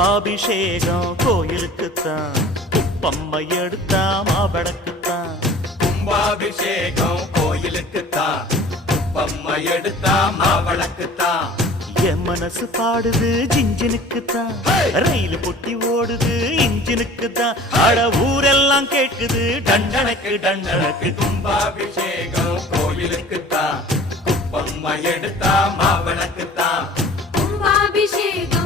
கும்பாபிஷேகம் கோயிலுக்குத்தான், குப்பம்மை எடுத்தா மாவடக்குத்தான். கும்பாபிஷேகம் கோயிலுக்குத்தான், குப்பம்மை எடுத்தா மாவளக்குத்தான். என் மனசு பாடுது ஜிஞ்சினுக்குத்தான், ரயில் பொட்டி ஓடுது இன்ஜினுக்குத்தான். அட ஊரெல்லாம் கேட்குது டண்டனக்கு டண்டனக்கு. கும்பாபிஷேகம் கோயிலுக்குத்தான், குப்பம்மை எடுத்தா மாவளக்குத்தான். கும்பாபிஷேகம்